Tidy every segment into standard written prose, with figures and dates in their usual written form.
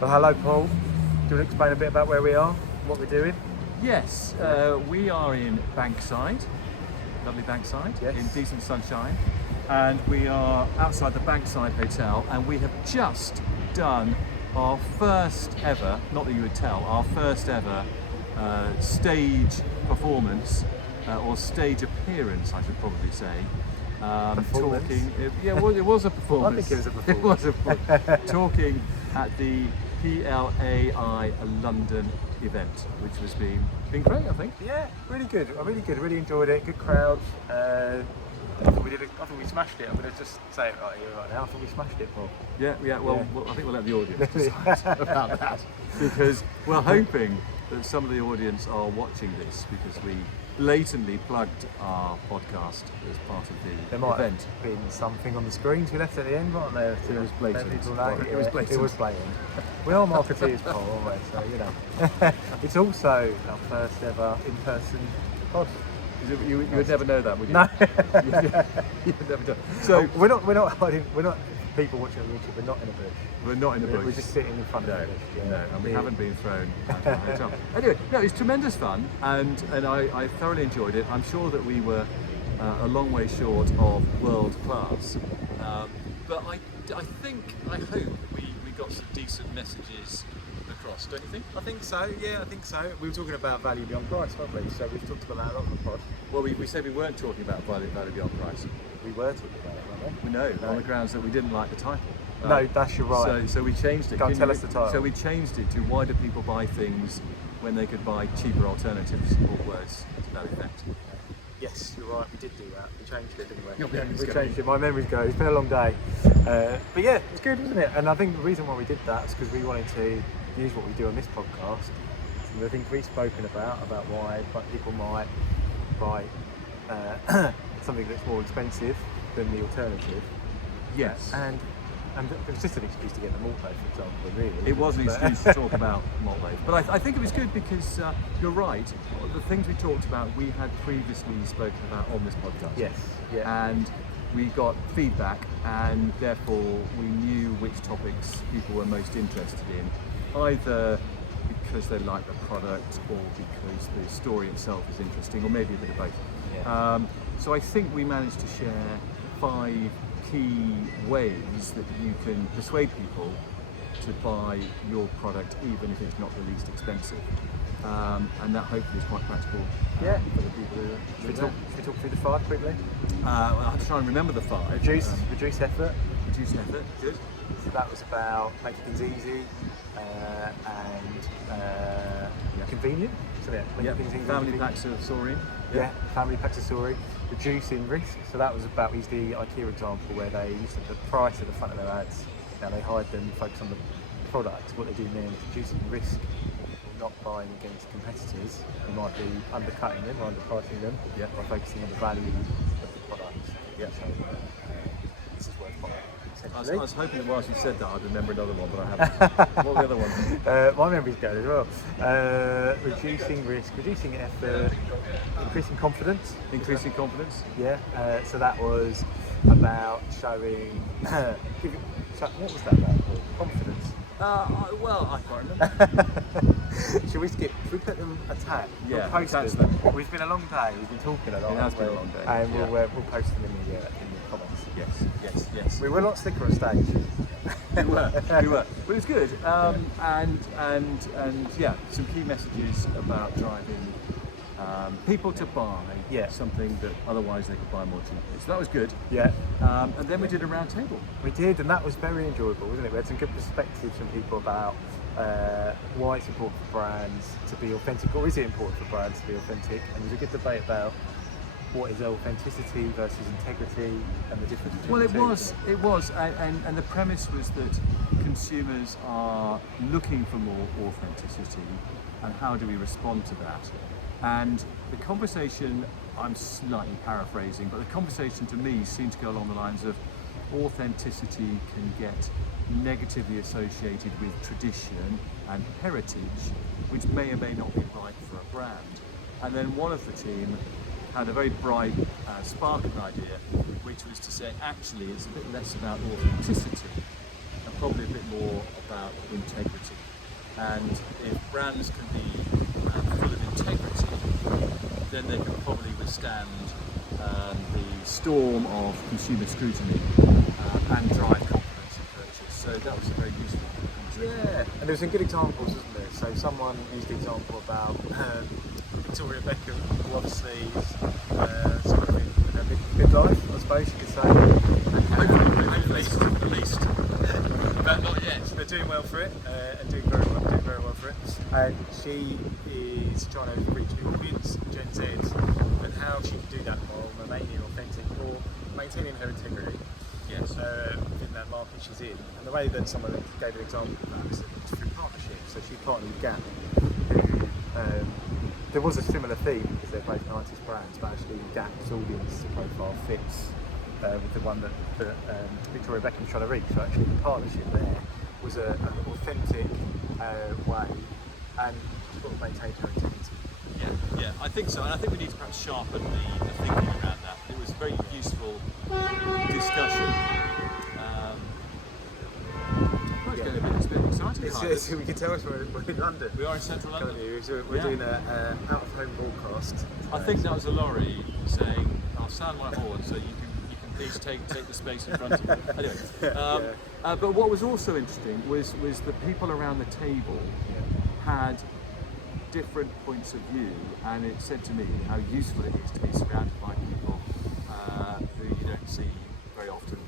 Well, hello, Paul. Do you want to explain a bit about where we are, what we're doing? Yes, we are in Bankside, lovely Bankside, Yes. in decent sunshine, and we are outside the Bankside Hotel, and we have just done our first ever, not that you would tell, our first ever stage performance, or stage appearance, I should probably say. Performance? It was a performance. I think it was a performance. It was a performance. Talking at the PLAI London event, which has been great, I think. Yeah, really good. Really enjoyed it. Good crowd. I thought we smashed it. I'm going to just say it right here, right now. I thought we smashed it, Paul. Well, I think we'll let the audience decide about that, because we're hoping that some of the audience are watching this, because we blatantly plugged our podcast as part of the There might event. have been something on the screens we left at the end, weren't there? It was blatant. It was blatant. It was blatant. We are marketeers, Paul, aren't we? So, you know. It's also our first ever in-person pod. You would never know that, would you? No. You would never know. So we're not people watching on YouTube. We're not in a bush. we're not in the bush. We're just sitting in front of No, the bush. no, and we haven't been thrown out of the hotel. Anyway, no, it's tremendous fun, and I thoroughly enjoyed it. I'm sure that we were a long way short of world class, but I hope we got some decent messages across, don't you think? I think so, yeah, I think so. We were talking about value beyond price, weren't we? So we've talked about that a lot on the pod. Well, we said we weren't talking about value beyond price. We were talking about it, weren't we? We know, on the grounds that we didn't like the title. No, that's your right. So we changed it. Go and tell us the title. So we changed it to why do people buy things when they could buy cheaper alternatives, or words to that effect. Yes, you're right, we did do that. We changed it, didn't we? Your memory's we going. changed it. My memory's going. It's been a long day. But yeah, it's good, wasn't it? And I think the reason why we did that is because we wanted to use what we do on this podcast. And the things we've spoken about why people might buy something that's more expensive than the alternative. Yes. And it was just an excuse to get the malt loaf, for example, really. It was an excuse to talk about malt loaf. But I think it was good because you're right. The things we talked about, we had previously spoken about on this podcast. Yes. Yeah. And we got feedback, and therefore we knew which topics people were most interested in, either because they like the product or because the story itself is interesting, or maybe a bit of both. Yeah. So I think we managed to share 5 key ways that you can persuade people to buy your product, even if it's not the least expensive. And that hopefully is quite practical Yeah. for the people who Should we are there. talk through the 5 quickly? Well, I have to try and remember the 5. Reduce effort. Reduce effort, good. So that was about making things easy and convenient, isn't it? Making things easy. Family and packs of saurine. Yeah, family packs of story. Reducing risk. So that was about, we used the IKEA example where they used to put price at the front of their ads. Now they hide them, focus on the product. What they do now is reducing risk, not buying against competitors who might be undercutting them or underpricing them, by focusing on the value of the product. Yeah. So this is worth buying. I was hoping that whilst you said that I'd remember another one, but I haven't. What were the other ones? My memory's good as well. Reducing risk, reducing effort, increasing confidence. Increasing confidence. Yeah. So that was about showing. What was that about? Confidence. Well, I can't remember. Should we skip? Should we put them a tag? Yeah, We'll post attach them. them. We've been a long day. We've been talking a lot. It has haven't been a we? long day, And yeah. we'll post them in the comments. Yes. We will not stick on stage. We were. But it was good. And yeah, some key messages about driving people to buy something that otherwise they could buy more cheaply. So that was good. Yeah. And then we did a round table. We did, and that was very enjoyable, wasn't it? We had some good perspectives from people about why it's important for brands to be authentic, or is it important for brands to be authentic? And there's a good debate about what is authenticity versus integrity and the difference between Well, the two. it was, and the premise was that consumers are looking for more authenticity, and how do we respond to that? And the conversation, I'm slightly paraphrasing, but the conversation to me seemed to go along the lines of authenticity can get negatively associated with tradition and heritage, which may or may not be right for a brand. And then one of the team had a very bright spark of an idea, which was to say, actually, it's a bit less about authenticity and probably a bit more about integrity. And if brands can be full of integrity, then they can probably withstand the storm of consumer scrutiny and drive confidence in purchase. So that was a very useful conversation. Yeah, and there were some good examples, wasn't there? So someone used the example about Victoria Beckham, who obviously is sort of in her midlife, I suppose you could say. Hopefully, at least. But not yet. They're doing well for it, and doing very well for it. And she is trying to reach a new audience, Gen Z, and how she can do that while remaining authentic or maintaining her integrity. Yes. In that market she's in. And the way that someone gave an example of that is through partnerships. So she partnered with Gap, who there was a similar theme because they're both 90s brands, but actually Gap's audience profile fits with the one that Victoria Beckham was trying to reach. So actually the partnership there was an authentic way and sort of maintained her integrity. Yeah, I think so, and I think we need to perhaps sharpen the thinking around that. It was a very useful discussion. It's getting a bit exciting. We can tell us we're in London. We are in central London. We're doing an out-of-home broadcast. I think that was a lorry saying, "I'll sound my horn so you can please take the space in front of you." Anyway, but what was also interesting was the people around the table had different points of view, and it said to me how useful it is to be surrounded by people who you don't see very often,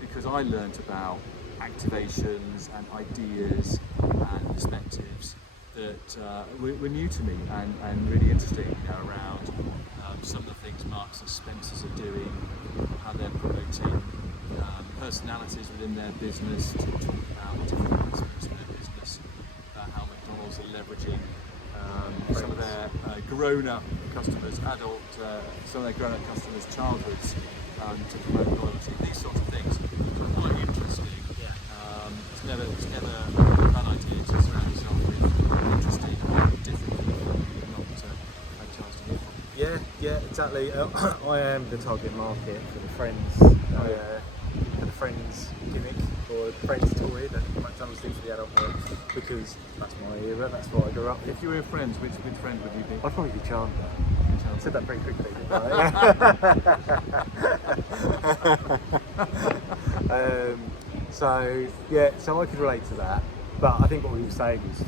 because I learnt about activations and ideas and perspectives that were new to me and really interesting, around some of the things Marks and Spencer's are doing, how they're promoting personalities within their business to talk about different aspects of their business, how McDonald's are leveraging some of their grown-up customers, some of their grown-up customers' childhoods to promote loyalty. These sorts of things are quite interesting. It's never a bad idea to surround yourself with interesting and different people you've not had a chance to hear from. Yeah, exactly. I am the target market for the Friends, gimmick or the Friends toy that McDonald's do for the adult world, because that's my era. That's what I grew up with. If you were friends, which friend would you be? I'd probably be Chandler. I said that very quickly, didn't I? So I could relate to that, but I think what we were saying was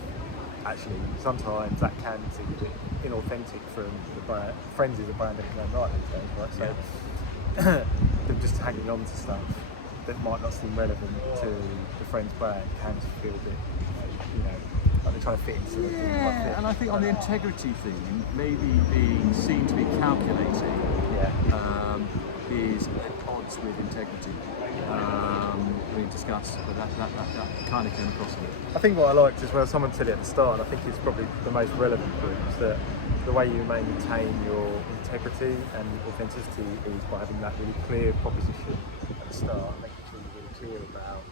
actually sometimes that can seem a bit inauthentic from the brand. Friends is a brand in its own right these days, right? So them just hanging on to stuff that might not seem relevant to the Friends brand can feel a bit, like they're trying to fit into the thing. And I think on the integrity thing, maybe being seen to be calculating is at odds with integrity. We discussed, but that kind of came across in it. I think what I liked as well, someone said it at the start, and I think it's probably the most relevant point, is that the way you maintain your integrity and authenticity is by having that really clear proposition at the start, making sure you're really clear about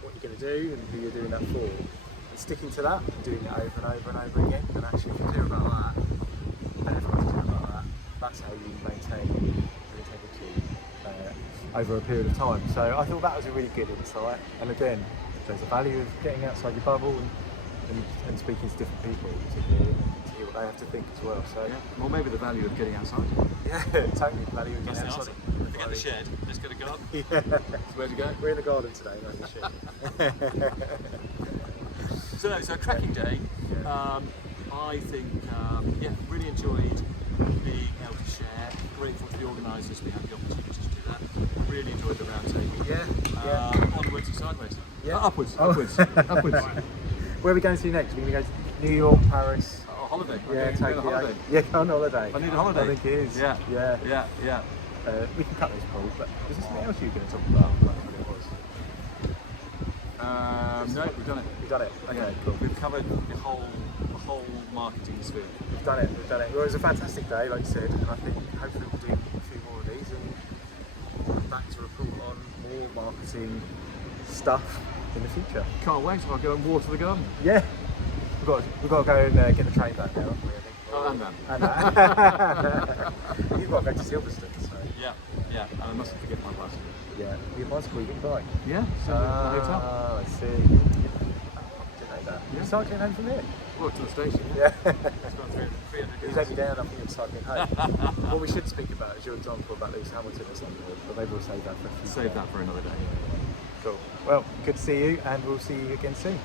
what you're going to do and who you're doing that for, and sticking to that and doing it over and over and over again. And actually, if you're clear about that, and everyone's clear about that, that's how you maintain your integrity over a period of time. So I thought that was a really good insight. And again, there's a value of getting outside your bubble and speaking to different people to hear what they have to think as well. So well, maybe the value of getting outside. Yeah, totally the value of getting outside. Forget the shed. Let's go to the garden. Yeah. So where to go? We're in the garden today, not in the shed. So cracking day. I think really enjoyed being able to share. Grateful to the organisers we had the opportunity to do that. Really enjoyed the roundtable. Yeah. Onwards and sideways. Yeah. Upwards. Where are we going to next? We're going to go to New York, Paris. Holiday. Holiday. Yeah, go on holiday. I need a holiday. I think it is. Yeah. We can cut this, Paul, but is there something else you were going to talk about? What it was? No, we've done it. We've done it. Okay, cool. We've covered the whole marketing sphere. We've done it. Well, it was a fantastic day, like you said, and I think hopefully we'll do a few more of these and back to report on more marketing stuff in the future. Can't wait. I'll go and water the garden. Yeah. We've got to go and get the train back now, haven't we? Oh, and that. You've got to go to Silverstone, so. Yeah. Yeah, and I mustn't forget my bicycle. Yeah. Your bicycle, you can bike. Yeah, so the hotel. Oh, I see. Didn't know that. Yeah. You're cycling home from here? Well, to the station. Yeah. It's got 300 He's years. only down, I think you're cycling home. What we should speak about is your example about Lewis Hamilton or something, but maybe we'll save that for a future. Save that for another day. Cool. Well, good to see you, and we'll see you again soon.